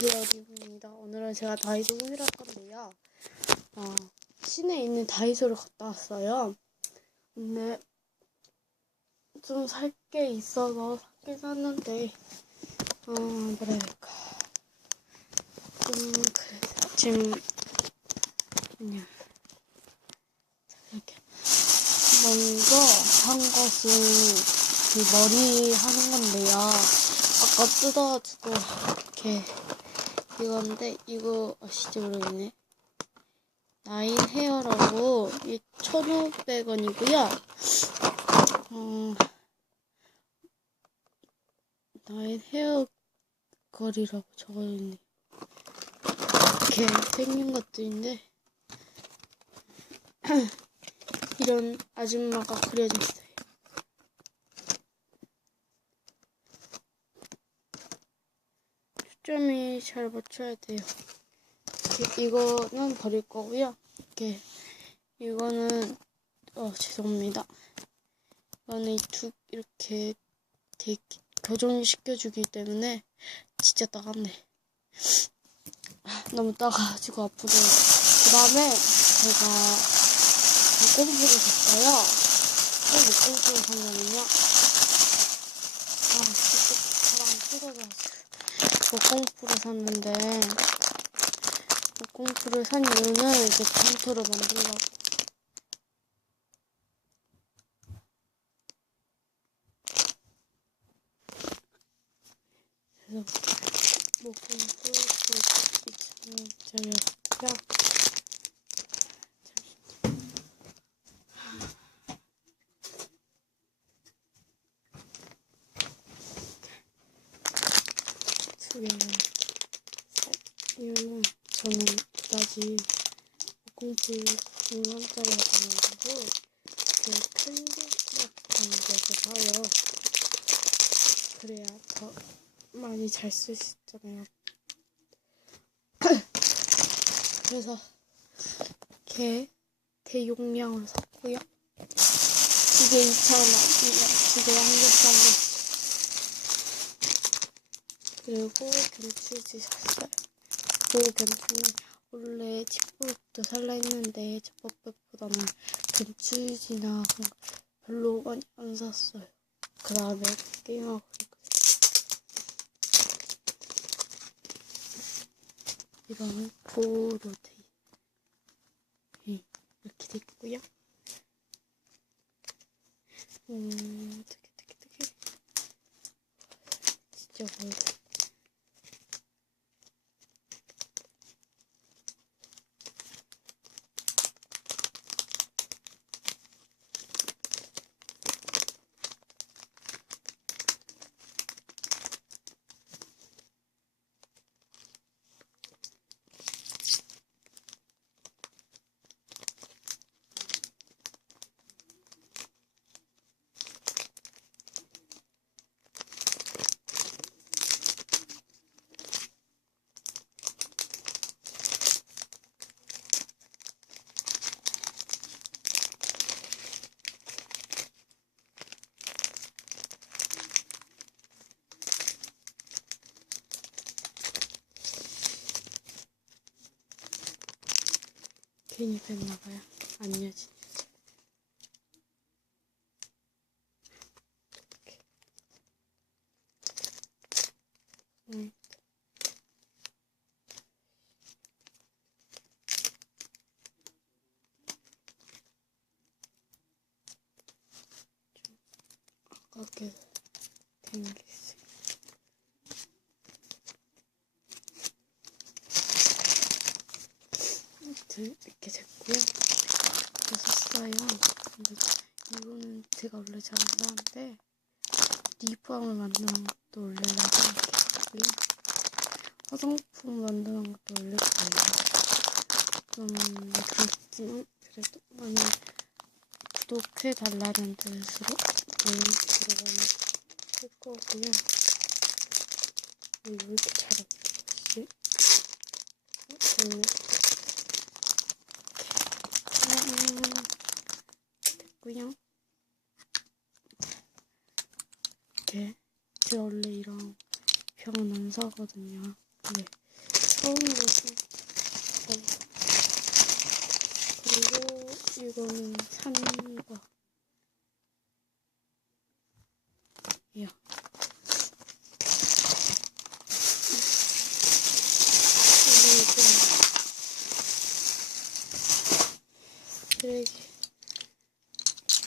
안녕하세요 리브입니다. 오늘은 제가 다이소 후기를 할 건데요. 어, 시내에 있는 다이소를 갔다 왔어요. 근데 좀 살 게 있어서 샀긴 샀는데 어 뭐랄까. 좀 그래서 지금 그냥 자, 이렇게 먼저 산 것은 그 머리 하는 건데요. 아까 뜯어가지고 이렇게 이건데 이거 아시지 모르겠네. 나인 헤어라고 이 1,500원이고요. 어, 나인 헤어 거리라고 적어있네. 이렇게 생긴 것들인데 이런 아줌마가 그려져 있어요 초점이 잘 맞춰야 돼요. 이- 이거는 버릴 거고요. 이렇게 이거는 어 죄송합니다. 이거는 이두 이렇게 되 교정을 시켜주기 때문에 진짜 따갑네. 아, 너무 따가지고 아프고 그 다음에 제가 목공풀을 샀어요. 또 목공풀을 산 거는요. 아 진짜 사랑 뜯어졌어요. 목공풀을 샀는데 목공풀을 산 이유는 이제 컴퓨터를 만들려고. 그래서 목공풀 그 귀찮은 두 개는 이거는 저는 그다지 목공풀 중간짜리 가지고 그큰 같은 데서 사요. 그래야 더 많이 잘 쓸 수 있잖아요. 그래서 이렇게 대용량으로 샀고요. 이게 2,000원이에요. 이게 한개싼 거. 그리고 견치지 샀어요. 그 견치는 원래 칩볼도 살라 했는데 칩볼보다는 견치지나 별로 많이 안 샀어요. 그 다음에 게임하고. 이거는 돼 네, 이렇게 돼 있고요. 음, 되게 되게 되게 진짜 뭐 괜히 뺐나봐요. 이렇게. 음. 좀 아깝게 된 게 아무튼 이렇게 됐고요. 샀어요. 근데 이거는 제가 원래 잘 안 사는데 립밤을 만드는 것도 올리려고 이렇게 샀고요. 화장품 만드는 것도 거예요. 좀 그렇지만 그래도 많이 구독해달라는 뜻으로 많이 들어가면 할 거고요. 왜 이렇게 잘 없지? 어? 됐네. 음, 됐고요. 이렇게 제가 원래 이런 병은 안 사거든요. 근데 처음이라서 네. 그리고 이거는 산 거. 야. 그리고 쓰레기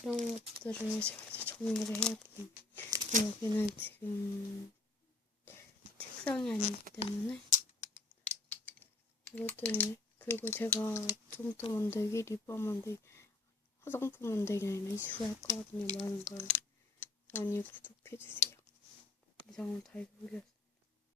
이런 것들을 제가 이제 정리를 해야 돼. 여기는 지금 책상이 아니기 때문에 이것들 그리고 제가 좀더 만들기, 립밤 만들기, 화장품 만들기 아니라 이슈 할 거거든요. 많은 걸 많이 구독해주세요. 이상은 다 올렸어요.